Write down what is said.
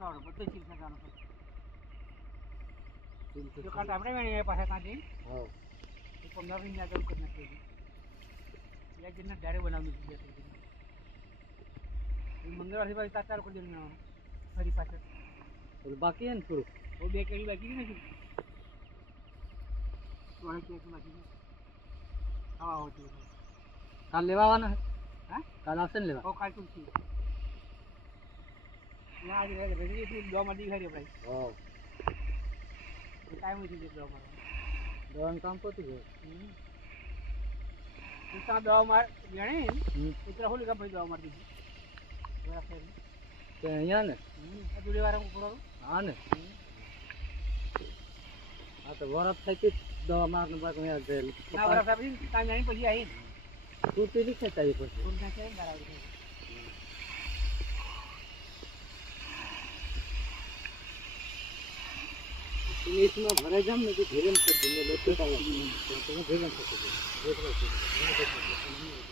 સારો બધો ચીલ સગાનો જો કાંટા આપણે વેણી પાસે કાંટી હા એ 15 મિનિટ આગળ કરી નાખી એક દિન ડારે બનાવી દીધી એ મંગળવારથી પાછી તાત્કાલ કરી દેવાનું ફરી પાછળ બાકી હે ને થોડું वो બે કેડી બાકી નથી થોડી કેક બાકી હા હોતી કાલ લેવા આવવાના હા કાલ આવશે ને લેવા ઓ કાલ તુલસી ના આજે રેડી થી દો માં દી ખારી આપણે હા ટાઈમ થઈ ગયો દો મારો દવાનું કામ પતી ગયું તું દવા માર જાણે ઉતરા હોલી કા ભાઈ દવા માર દીધી બરાબર ફેર તે અહીંયા ને આ દુડી વાળા ઉપર હા ને હા તો વરસ થઈ કે દવા મારને બાકી અહીંયા ગયેલ ના બરાબર સાહેબ કામ જાણી પછી આવી તું તે લીખે તારી પછી તું ના છે બરાબર इसमें भरे जाम ने तो धीरे से दिन में लेते था तो भेगन से